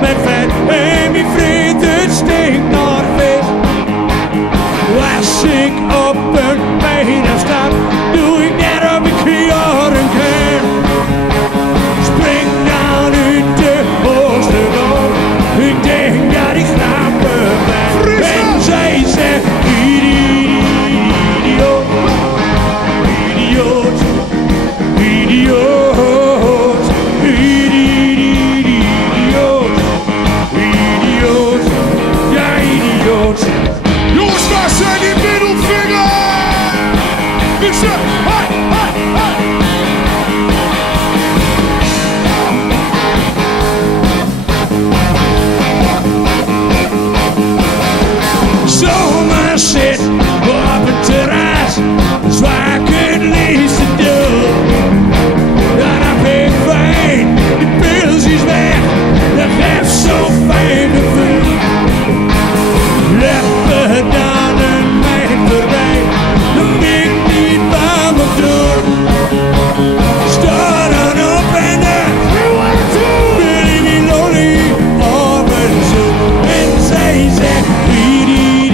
met vet en mijn vriend, het stinkt naar vis. Als ik op een benen sta, doe ik net op ik jaren kan. Spring dan uit de hoogste boom, ik denk dat ik grappig ben. En zij zegt, idioot, idioot, idioot, idioot, idioot, ja idioot. Jongens, waar zijn die middelvinger? Ik zeg, hoi, hoi, hoi. Zomaar zit op het terras, zwaar het liefste doen. Dan heb ik fijn, de pils is weg, dat geeft zo'n fijn gevoel. Leppen dan een meid voorbij, dan ben ik niet van me doen. Sta dan op en dan wil ik niet lolly op mijn zoek. En zij zegt, idioot,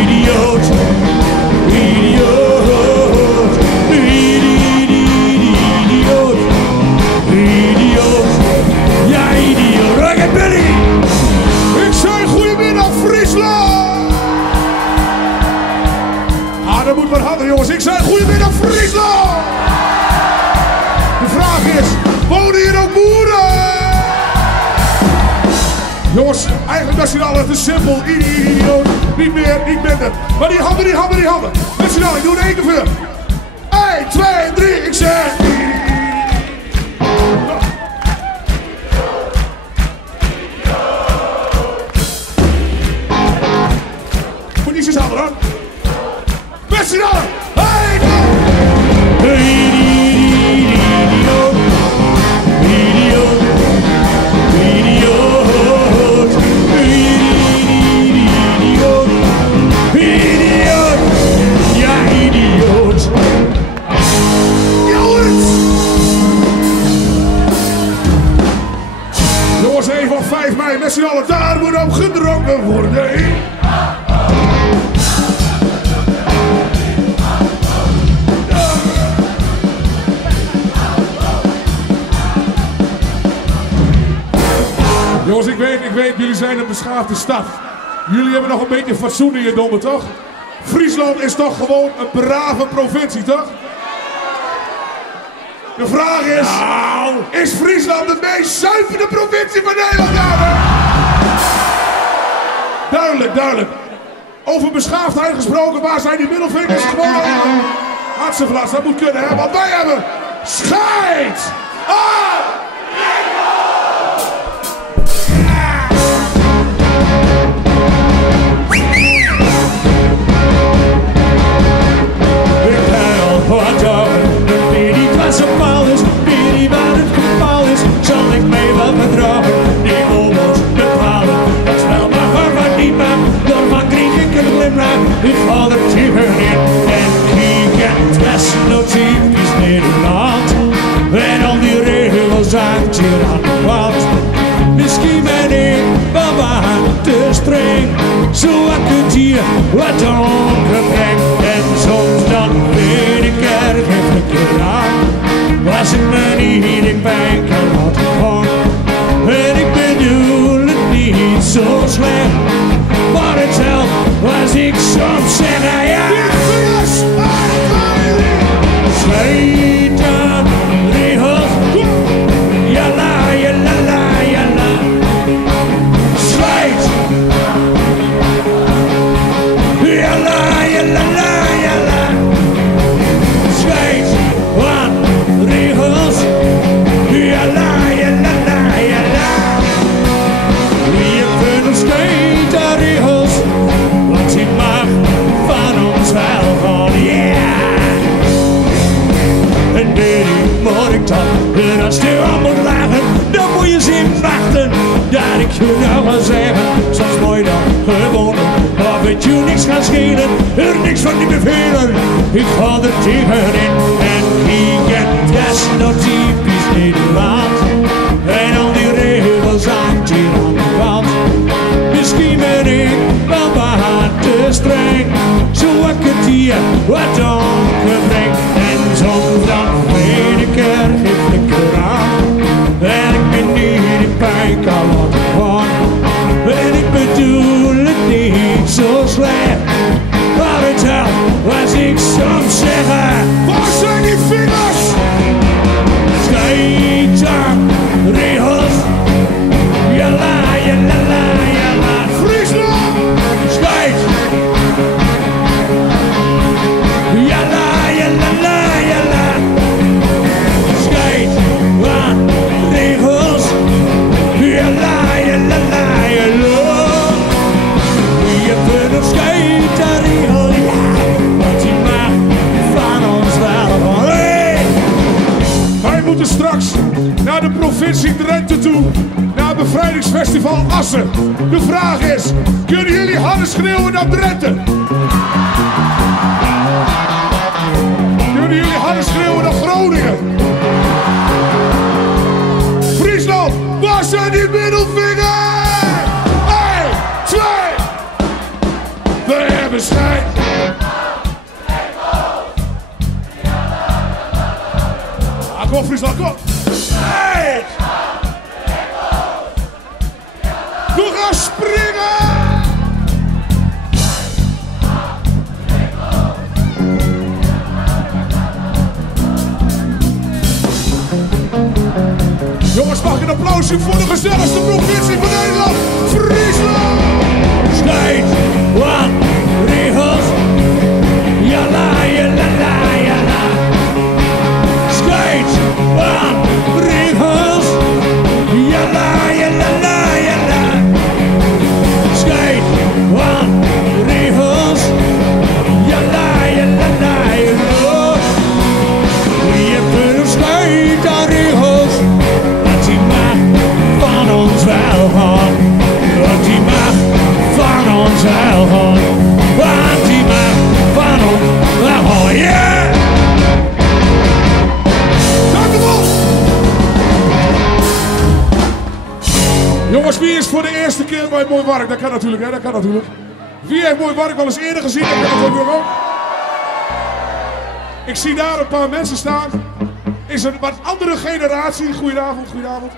idioot, idioot, idioot, idioot, ja idioot, rockabilly. Ik zei goedemiddag Friesland! Ah, dat moet wat harder jongens. Ik zei goedemiddag Friesland! De vraag is, wonen hier ook boeren? Jongens, eigenlijk met z'n allen te simpel. Idioot, niet meer, niet minder. Maar die handen, die handen, die handen. Met z'n allen, ik doe het één keer voor. 1, 2, 3, ik zeg... Moet niet zo harder hoor. Met z'n allen. Hey, Idioot, idioot, idioot, idioot, idioot, ja idioot. Jongens, even op 5 mei, met z'n allen, daar moet op gedronken worden. Jongens, ik weet, jullie zijn een beschaafde stad. Jullie hebben nog een beetje fatsoen in je domme, toch? Friesland is toch gewoon een brave provincie, toch? De vraag is, is Friesland de meest zuivere provincie van Nederland? Duidelijk, duidelijk. Over beschaafdheid gesproken, waar zijn die middelvingers? Gewoon hartstikke, dat moet kunnen, hè? Want wij hebben scheid! Als een bal is, weet niet waar het geval is, zal ik mij wel vertrouwen, die onbos bepalen. Dat spel maar van niemand, daarvan kreeg ik een glimlach. Ik ga er tegen in en kijk en het is nog typisch Nederland. En al die regels hangt hier aan de wand. Misschien ben ik wel wat te streng, zo ik het hier wat donker breng. En soms dan weet ik er geen verkeerd aan. Was ik me niet, ik ben kan gewoon. En ik bedoel het niet zo slecht, maar het helpt als ik soms zeg, ja. Slijt aan regels, jala, jala, jala. Slijt, jala, jala, jala. Slijt aan regels, jala, jala, jala. Wie heeft nog steeds aan regels, want die mag van ons wel gaan, yeah. En weet ik wat ik dan, en als je aan moet lachen, dan moet je zien wachten. Dat ik je nou ga zeggen, soms mooi dan gewonnen. Maar weet je niks gaan schelen, er niks van die bevelen. Ik ga er tegenin en ik het is nog typisch Nederland. pijn kan laten gaan. En ik bedoel het niet zo slecht. Maar het helpt als ik soms zeg. Waar zijn die vingers? Scheiden, regels. Jalla, jalla, jalla. Friesland! Scheid. Jalla, jalla, jalla. Scheid aan regels. Jalla, jalla, jalla. Je kunt nog scheid aan regels. Want die mag van ons wel van. Hey! Wij moeten straks naar de provincie Drenthe toe. Naar het bevrijdingsfestival Assen. De vraag is, kunnen jullie harder schreeuwen naar Drenthe? Kunnen jullie harder schreeuwen naar Groningen? Friesland, waar zijn die middelvingers? 1, 2. We hebben schijn. Kom op Friesland, kom op. Hey! We gaan springen! Jongens, mag ik een applausje voor de gezelligste provincie van Nederland? Friesland! Scheid aan regels. Jalla, jalla, jalla. Scheid aan regels. Jalla, jalla, jalla. Scheid aan regels. Jalla, jalla, jalla. Je kunt een scheid aan regels. Want die mag van ons wel gaan. Want die mag van ons wel gaan. Want die mag van ons wel gaan. Yeah! Dank u wel! Jongens, wie is voor de eerste keer bij Mooi Wark? Dat kan natuurlijk, hè? Dat kan natuurlijk. Wie heeft Mooi Wark wel eens eerder gezien? Dat kan natuurlijk ook. Ik zie daar een paar mensen staan. Is een wat andere generatie. Goedenavond, goedenavond.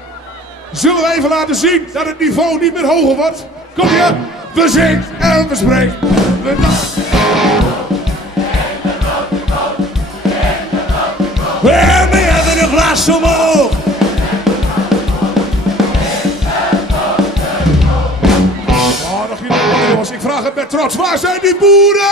Zullen we even laten zien dat het niveau niet meer hoger wordt? Kom je? We zingen en we spreken. En we hebben een glas omhoog. Oh, dat ging wel, jongens. Ik vraag het met trots. Waar zijn die boeren?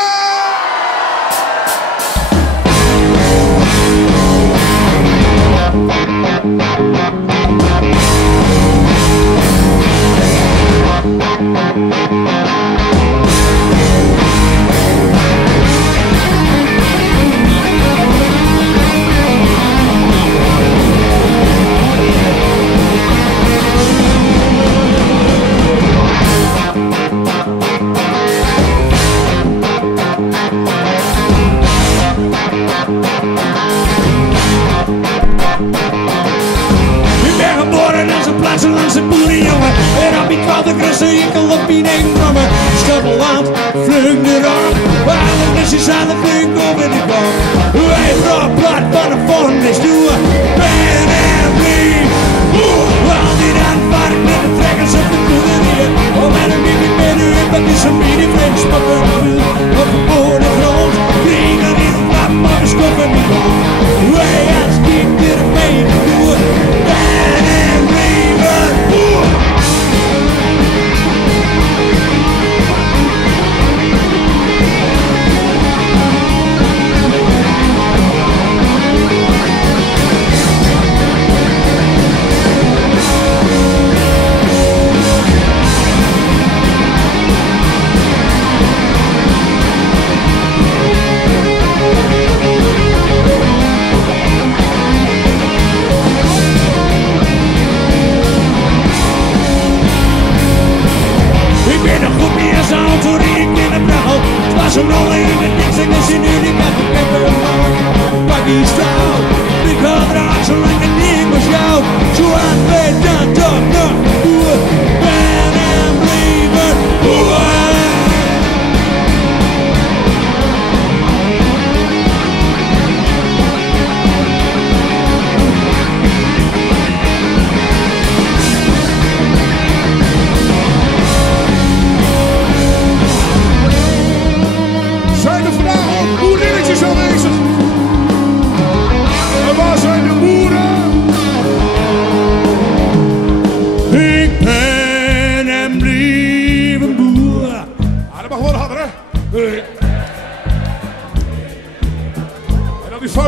Plattelandse boerenjongen. En op die koude krussen, je kan op je neem brommen. Stapelland, vlug de rang. Alle mensen aan de vlug over de gang. Wij vrouw plat van de volgende is doen. Ben en blief. Al die dan vark met de trekkers op de koelen hier. Om met een bibi met u, dat is een mini French. Pakken op de boorde grond. Kriegen in het lap, maar we schoppen niet op. Wij als kinderen mee te doen. Ben en blief.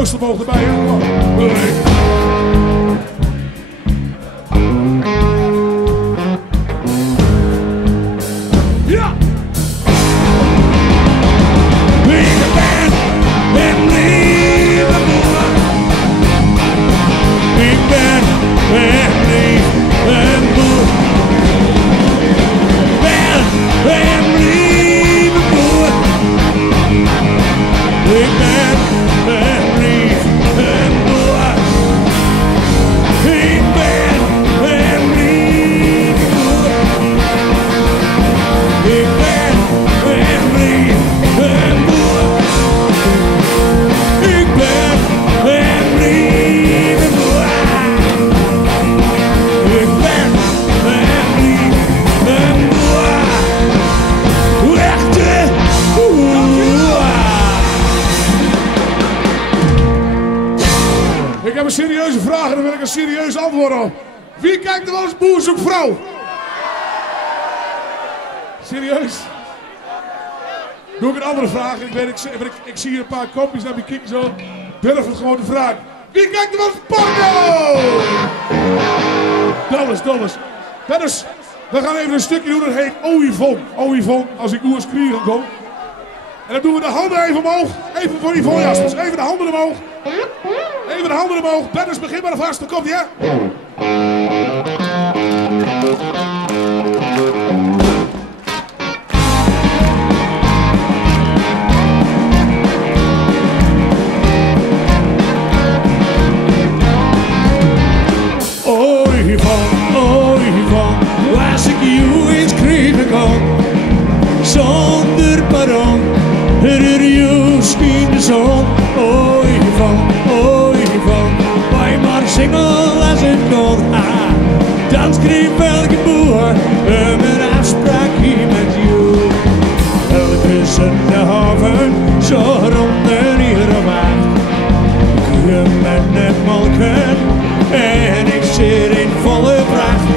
vuist omhoog erbij. Hè? Ja! Ik ben een lieve boer. Ik ben een lieve boer. Ben een lieve boer. Ik ben een lieve boer. Ik ben een lieve boer. Ik ben een lieve boer. Ik ben een lieve boer. Ik ben een lieve boer. Echte boer. Ik heb een serieuze vraag en daar wil ik een serieus antwoord op. Wie kijkt er wel eens Boer zoekt vrouw? Serieus? Doe ik een andere vraag. Ik zie hier een paar kopjes naar die kieken zo. Durf het gewoon te vragen. Wie kijkt er wel eens porno? Dollars. Dennis, we gaan even een stukje doen dat heet Oivon. Als ik oers kriegen kom. En dan doen we de handen even omhoog. Even voor Yvonne Jaspers. Even de handen omhoog. Even de handen omhoog. Dennis, begin maar alvast. Dan komt hij, hè? Oivon, als ik jou eens kriegen kon. Zonder pardon, er jou scheen de zon. Oivon, wij maar zingen als het kon. Dan schreef elke boer een afspraak hier met jou. Elke zondagavond, zo rond een uur of 8. Kuren met het molken en ik zit in volle pracht.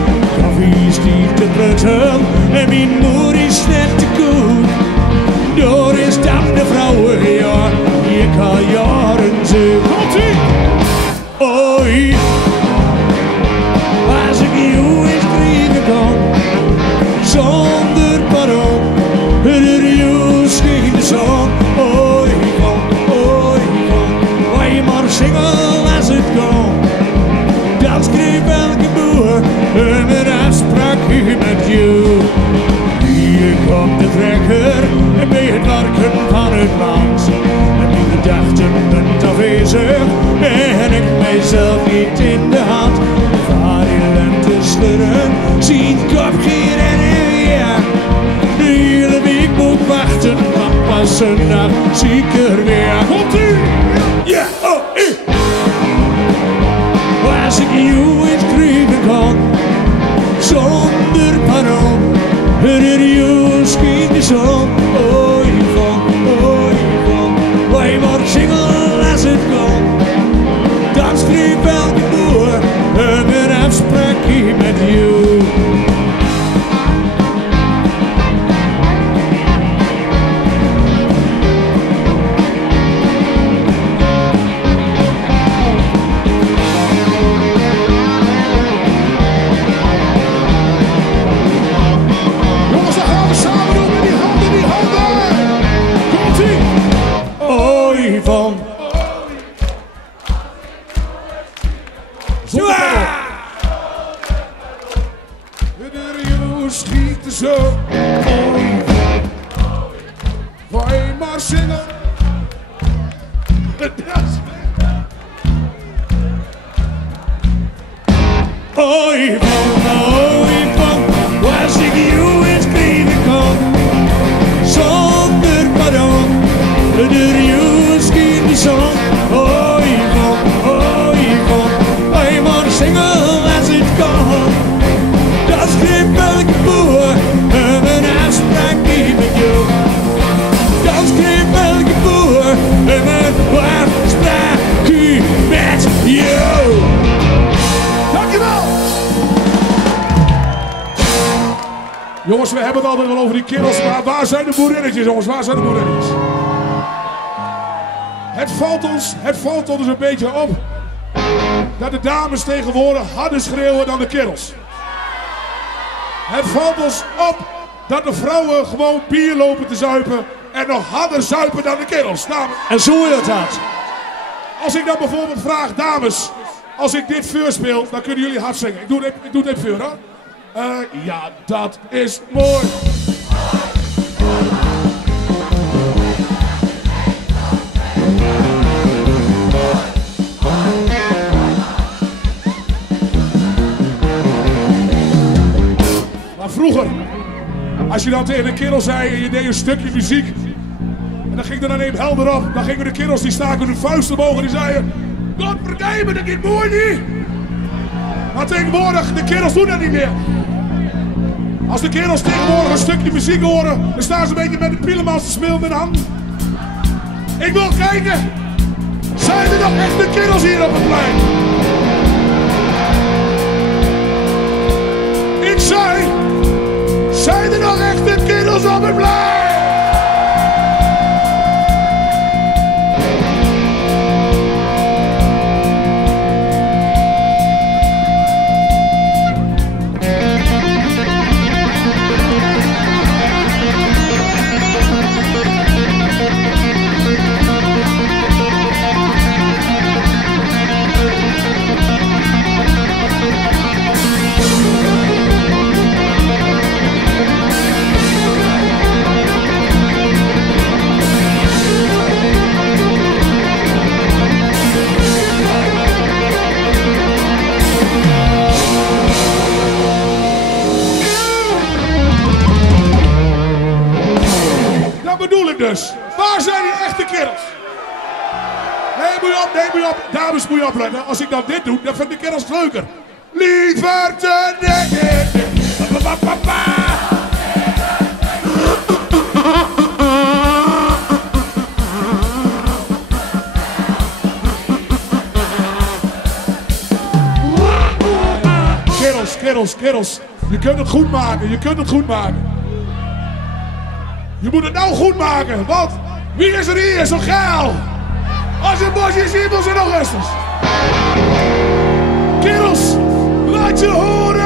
Koffie is niet te brutten en mijn moeder is net te goed. Door is dan de vrouwen, ja, ik al jaren zo. Komt-ie! Oei, als ik jou eens kriegen kon, zonder pardon, er jou scheen de zon. Oivon, wij maar zingen als het kon. Dan schreef elke boer een afspraak hier met jou. Hier komt de trekker en bij het werken van het land. En die gedachten bent afwezig en ik mijzelf niet in de hand. Waar die lente schudden, zien kop geen en weer. De hele week moet wachten, want pas een nacht zie ik er weer. Komt u? Ja, als ik jou eens kriegen kon, zonder pardon, er jou scheen de zon. Oivon, wij maar zingen als het kon. Dan schreef elke boer een afspraak hier met jou. Oivon. De jou schiet zo. Wij maar zingen. Oivon, als ik jou eens kriegen kon, zonder pardon, de jou scheen de zon. Oivon, wij maar zingen als het kan. Dat schreef elke boer een afspraak hier met jou. Dat schreef elke boer een afspraak hier met jou. Dankjewel! Jongens, we hebben het altijd wel over die kerels, maar waar zijn de boerinnetjes, jongens? Waar zijn de boerinnetjes? Het valt ons een beetje op dat de dames tegenwoordig harder schreeuwen dan de kerels. Het valt ons op dat de vrouwen gewoon bier lopen te zuipen en nog harder zuipen dan de kerels. Dames. En zo is dat. Als ik dan bijvoorbeeld vraag, dames, als ik dit voor speel, dan kunnen jullie hard zingen. Ik doe dit voor, hè? Ja, dat is mooi. Maar vroeger, als je dan tegen een kerel zei en je deed een stukje muziek, en dan ging er dan even helder op, dan gingen de kerels die staken hun vuist omhoog en die zeiden: Godverdomme, dat is mooi niet! Maar tegenwoordig, de kerels doen dat niet meer. Als de kerels tegenwoordig een stukje muziek horen, dan staan ze een beetje met de pielemans te spelen met de handen. Ik wil kijken, zijn er nog echte kerels hier op het plein? Ik zei, zijn er nog echte kerels op het plein? Dus, waar zijn die echte kerels? Nee, moet je op. Dames, moet je opletten. Als ik dan dit doe, dan vind de kerels leuker. Liever te denken. Kerels. Je kunt het goed maken, Je moet het nou goed maken, want wie is er hier zo geil? Als het bosje is, hier moet ze nog rustig. Kerels, laat je horen!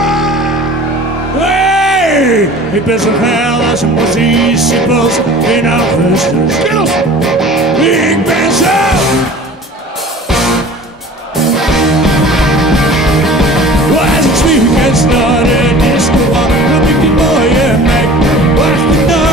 Hey, ik ben zo geil als een bosje simpels in augustus. Kerels, Ik ben zo... Als ik vlieg naar de disco, dan heb ik die mooie meid. Wacht daar.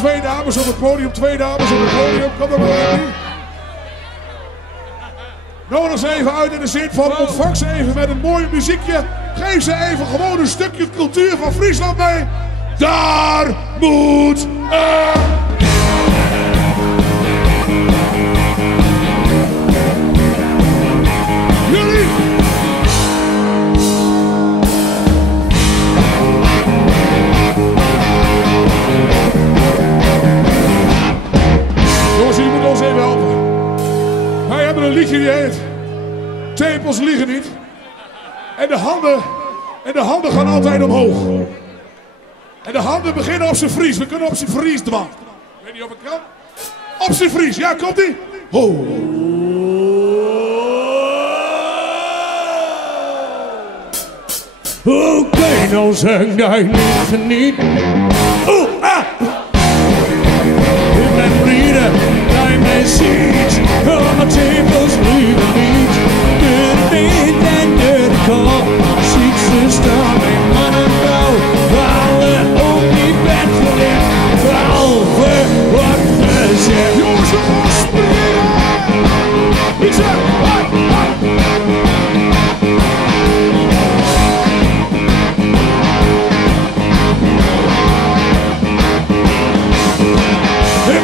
2 dames op het podium, 2 dames op het podium. Kom er maar in. Nodig ze even uit in de zin van ontvang ze even met een mooi muziekje. Geef ze even gewoon een stukje cultuur van Friesland mee. Daar moet jullie. Jongens, jullie moeten ons even helpen. Wij hebben een liedje die heet Tepels liegen niet. En de handen gaan altijd omhoog. En de handen beginnen op zijn Fries. We kunnen op zijn Fries dwan. Ik weet niet of ik kan. Op zijn Fries. Ja, komt-ie. Ho. Oké, nou zeg jij niet. Ik ben blij dat je mij ziet. Oh, mijn tepels liegen niet. De wind en de kou. Ziet ze staan, mijn man en vrouw. Alle ook niet bent gelicht. Behalve wat gezegd. Jongens, we gaan springen. Ik zeg,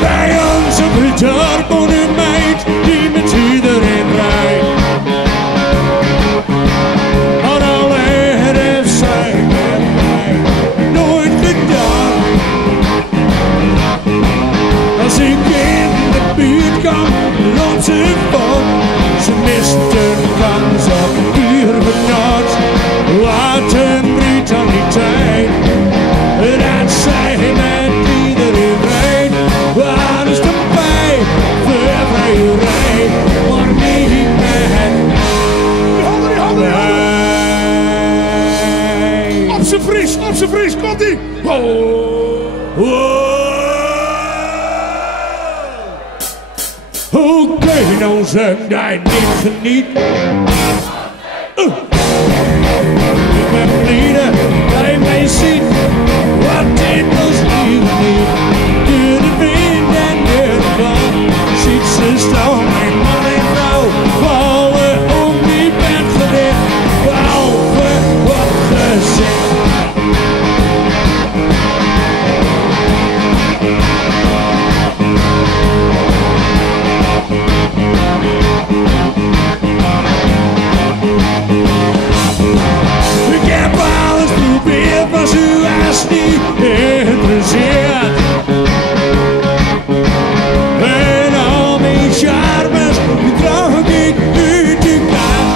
bij onze Britaar monument die met iedereen rijdt. Aan alle heeft zij met mij nooit gedaan. Als ik in de buurt kwam, loopt ze van. Ze mist een kans op puur genot. Wat een brutaliteit, dat zij met iedereen rijdt. Waar is de pijn, vervrij, maar niet met die handen. mij. Op zijn Fries, komt-ie. Oké, nou zeg jij niet geniet. Ik ben blij dat je mij ziet. Wat dit was lief niet. Door de wind en door de kou. Ziet ze staan, mijn man en vrouw. Vallen om die bed gericht. Behalve wat gezegd. Ik heb alles geprobeerd, maar ze was niet geïnteresseerd. En al mijn charmes, die draag ik uit de kast.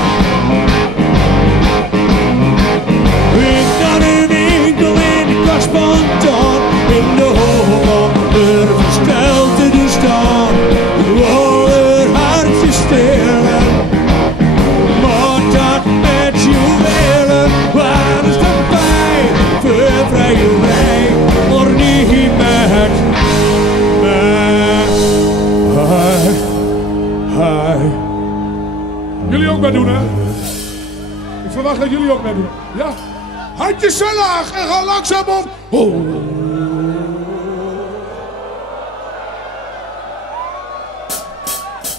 Ik dan een winkel in de kast spontaan, in de hoofdman, er versteld te staan. Wil er hartje stelen, maar dat met juwelen. Waar is de pijn, vervrijerij, maar niet met mij. Jullie ook meedoen, hè? Ik verwacht dat jullie ook meedoen. Ja? Handjes zo laag en ga langzaam op.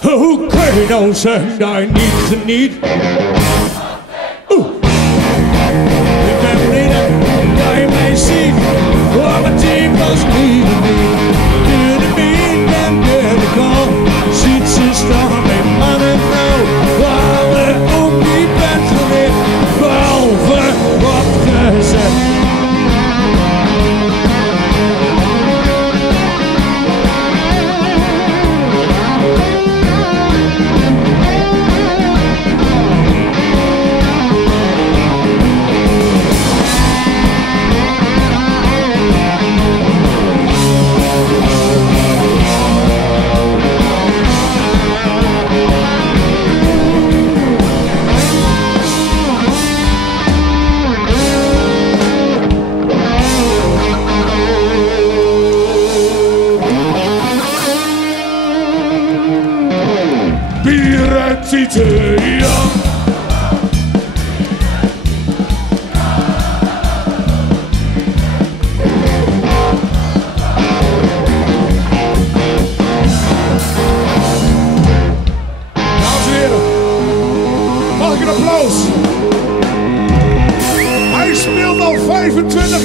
Oké, nou zeg jij niet geniet. Ik ben blij dat je mij ziet. Oh, mijn team was niet. Door de wind en door de kou. Ziet ze staan, mijn man en vrouw. Alle om die bed gericht. Behalve wat gezegd.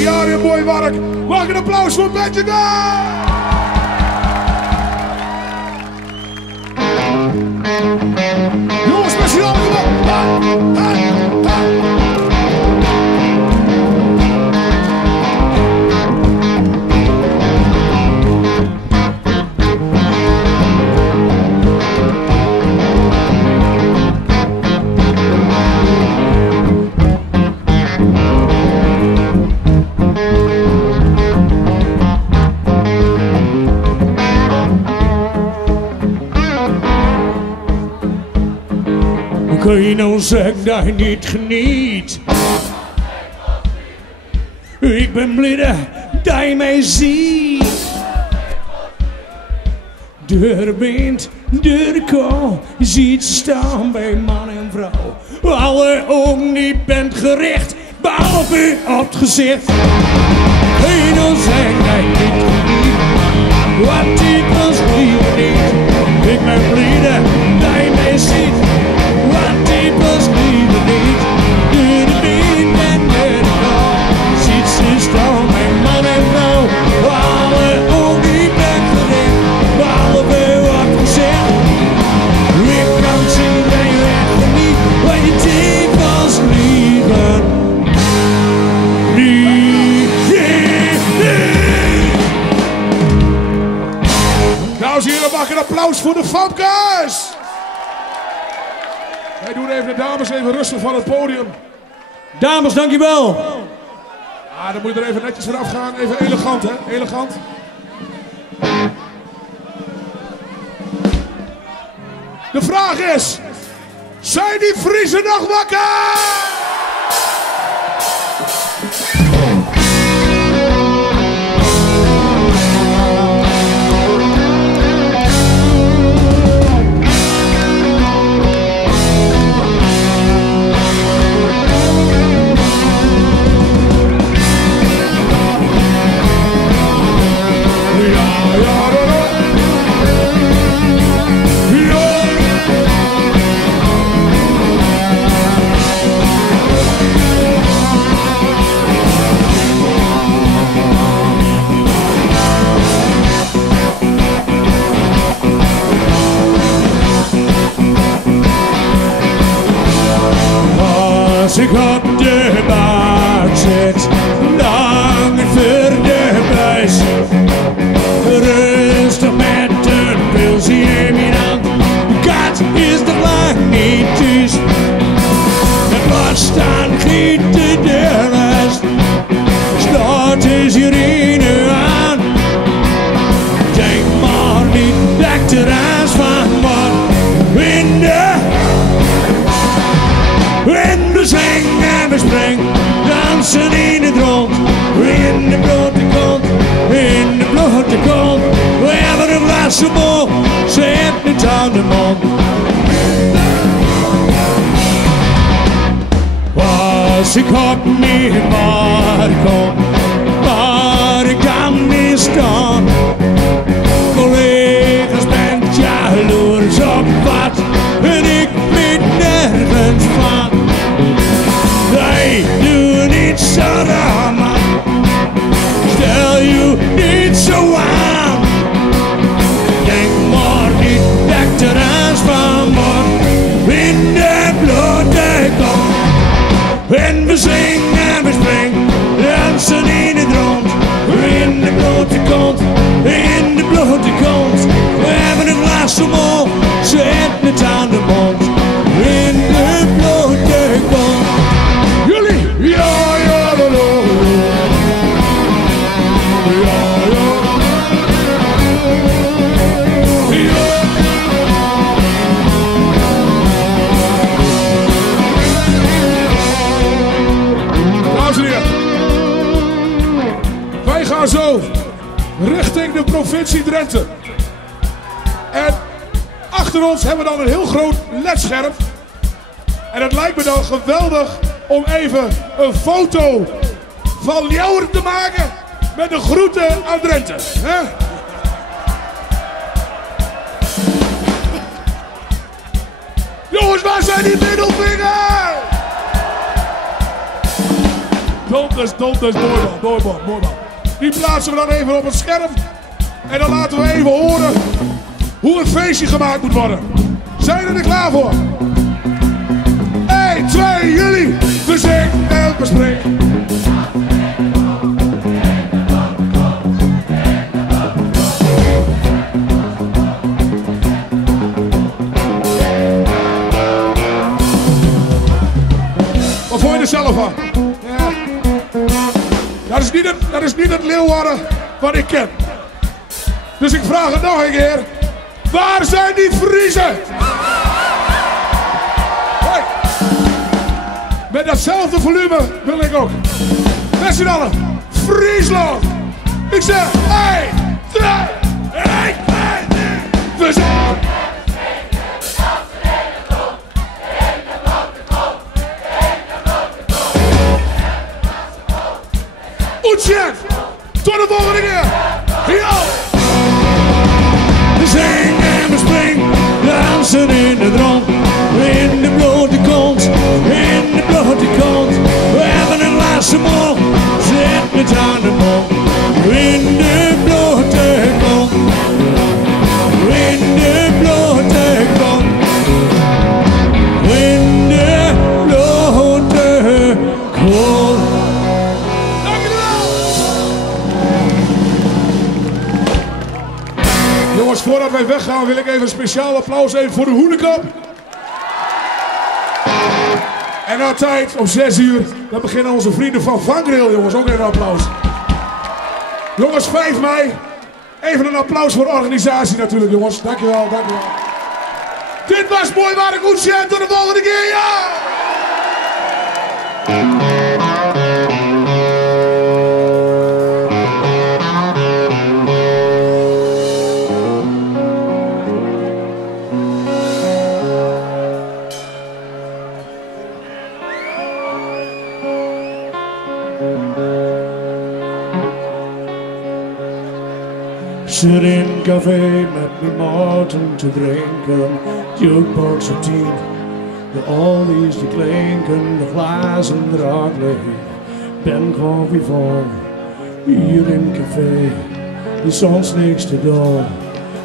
jaar in mooi werk. Mag een applaus voor Benjamin! Jongens, speciaal gedaan! Kun je nou zeggen dat je niet geniet? Ik ben blij dat je mij ziet. De wind, de kou, je ziet staan bij man en vrouw. Alle ogen die bent gericht, behalve op het gezicht. Kun je nou zeggen dat je niet geniet? Wat ik was liever niet. Ik ben blij dat je mij ziet. Wat diep was liever niet. De wind en de kou, ziet ze staan bij man en vrouw. Alle ogen die ben gericht, behalve wat gezegd. Ik kan zien dat je echt niet, wat je diep was liever niet. Dames en heren, mag een applaus voor de Famkes! Wij doen even de dames even rustig van het podium. Dames, dankjewel. Ah, dan moet je er even netjes vanaf gaan. Even elegant, hè? Elegant. De vraag is: zijn die Friesen nog wakker? Als ik op de bank zit, lang voor de buis. Rustig met een pilsje in mijn hand. De kat is nog lang niet thuis. Het blad staan gieten de rest. Start is Irene aan. Denk maar niet dat ik er eens van word. In de zing en we springen, dansen in het rond. In de blote kont, in de blote kont. We hebben een glas omhoog, ze heeft niet aan de mond. Als ik op niet maar kom, maar ik kan niet staan. Collega's bent jaloers op wat en ik weet nergens van. Hey, doe niet zo raar, man. Stel je niet zo aan. Denk maar niet dat ik er eens van word. In de blote kont. En we zingen en we springen, dansen in het rond. In de blote kont, in de blote kont. We hebben een glas omhoog, ze heeft het aan de mond. In de blote kont. Jullie! Ja, ja, la, la. Ja, ja. Ja. Dames en heren, wij gaan zo richting de provincie Drenthe. En achter ons hebben we dan een heel groot ledscherm. En het lijkt me dan geweldig om even een foto van Ljouwert te maken met de groeten aan Drenthe. Hè? Jongens, waar zijn die middelvingers? Dat is mooi man. Die plaatsen we dan even op het scherm. En dan laten we even horen hoe een feestje gemaakt moet worden. Zijn jullie er klaar voor? 1, 2, jullie. We zingen en we spreken. Wat vond je er zelf van? Ja. Dat is niet het Leeuwarden wat ik ken. Dus ik vraag het nog een keer. Waar zijn die Friezen? Hey. Met datzelfde volume wil ik ook. Met z'n allen. Friesland. Ik zeg 1, 2, 1, 2, 3. We zijn... Chef, tot de volgende keer. Yo! We zingen en we springen, dansen in de drom. In de blote kont, in de blote kont. We hebben een laatste mond, zit met aan de mond. In de blote kont, in de blote kont. In de blote kont. Jongens, voordat wij weggaan wil ik even een speciaal applaus even voor de Hoenekop. En na tijd, om 6 uur, dan beginnen onze vrienden van Vangrail, jongens. Ook even een applaus. Jongens, 5 mei. Even een applaus voor de organisatie natuurlijk, jongens. Dankjewel. Dit was Mooi Waar Koetsje en tot de volgende keer, ja! Zit in een café met mijn maten te drinken, jukebox op 10, de oldies die klinken, de glazen raak leeg. Ben koffie vol, hier in het café, de soms niks te doen.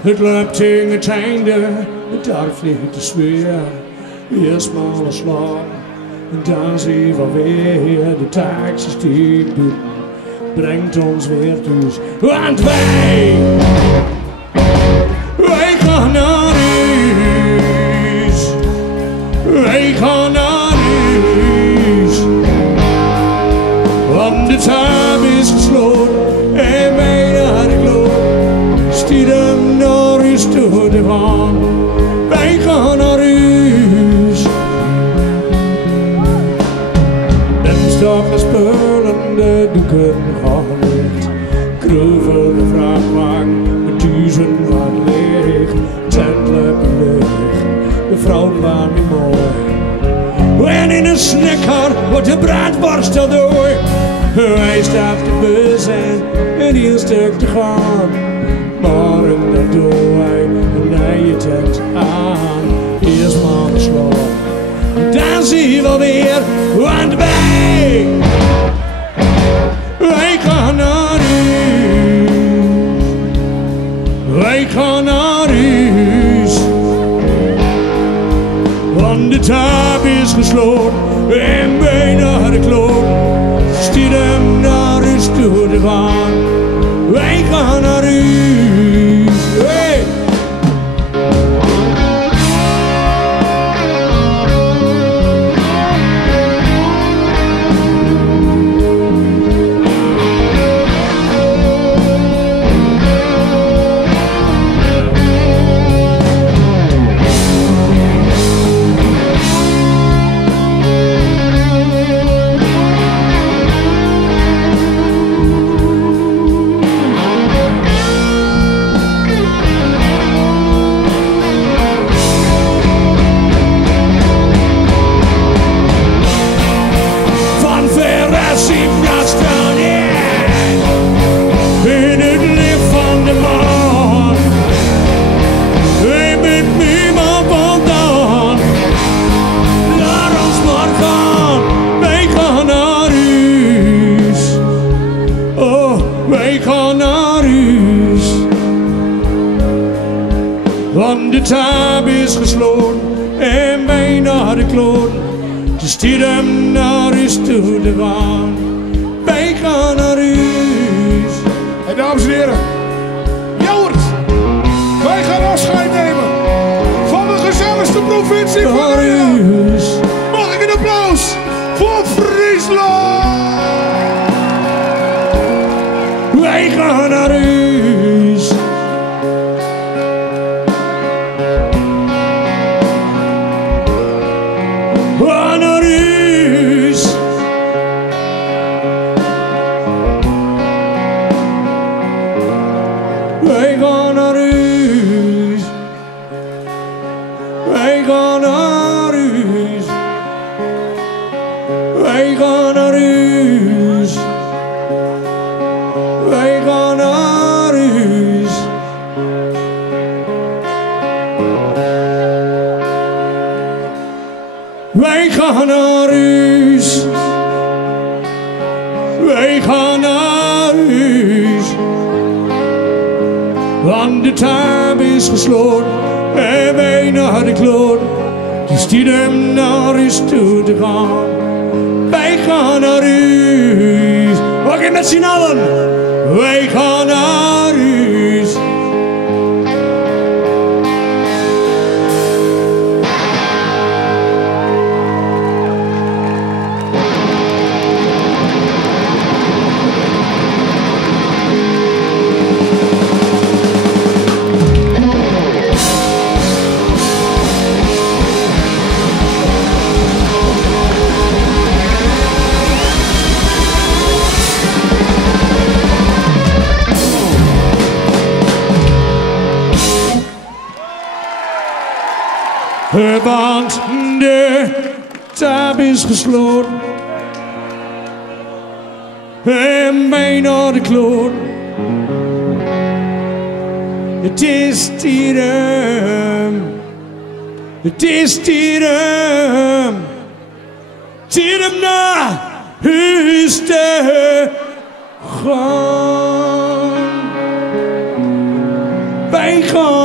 Het loopt tegen het einde, het darf niet te zwaar. Eerst maar een slag, en dan zie we weer de taxis die doen. Brengt ons weer thuis, want wij gaan naar huis. Wij gaan naar huis. Want de tuin is gesloten en wij naar de kloot. Stiet hem naar huis toe te gaan. Wij gaan naar huis. En stap de spullen, de doeken gaan licht. Groeven de vrachtwagen met 1000 watt licht. Tentleppen licht, de vrouwen waren niet mooi. En in een snackar wordt de braadworst al door. Hij stapt de bus en een heel stuk te gaan. Morgen dan doe hij een nieuwe tent aan. Eerst maar een slag, dan zie je wel weer, want wij gaan naar huis. Wij gaan naar huis. Want de tap is gesloten en wij naar de kloot. Stiet hem naar huis toe te gaan. Wij gaan naar huis. Hey! Want de tab is gesloten en wij naar de kloten. De stiekem naar huis toe te gaan. Wij gaan naar huis. En dames en heren, Jouwert, wij gaan afscheid nemen van de gezelligste provincie van Nederland. Mag ik een applaus voor Friesland? Wij gaan naar huis. We gaan naar huis. Wij gaan naar huis. Wij gaan naar huis. Wij gaan naar huis. Wij gaan naar huis. Wij gaan naar huis. Wij gaan naar huis. Want de tab is gesloten en wij naar de kloot. Die stiekem naar huis toe te gaan. Wij gaan naar huis. Oké, met z'n allen. Wij gaan naar huis. Want de tab is gesloten en wij naar de kloot. Het is stiekem, het is stiekem, stiekem naar huis te gaan. Wij gaan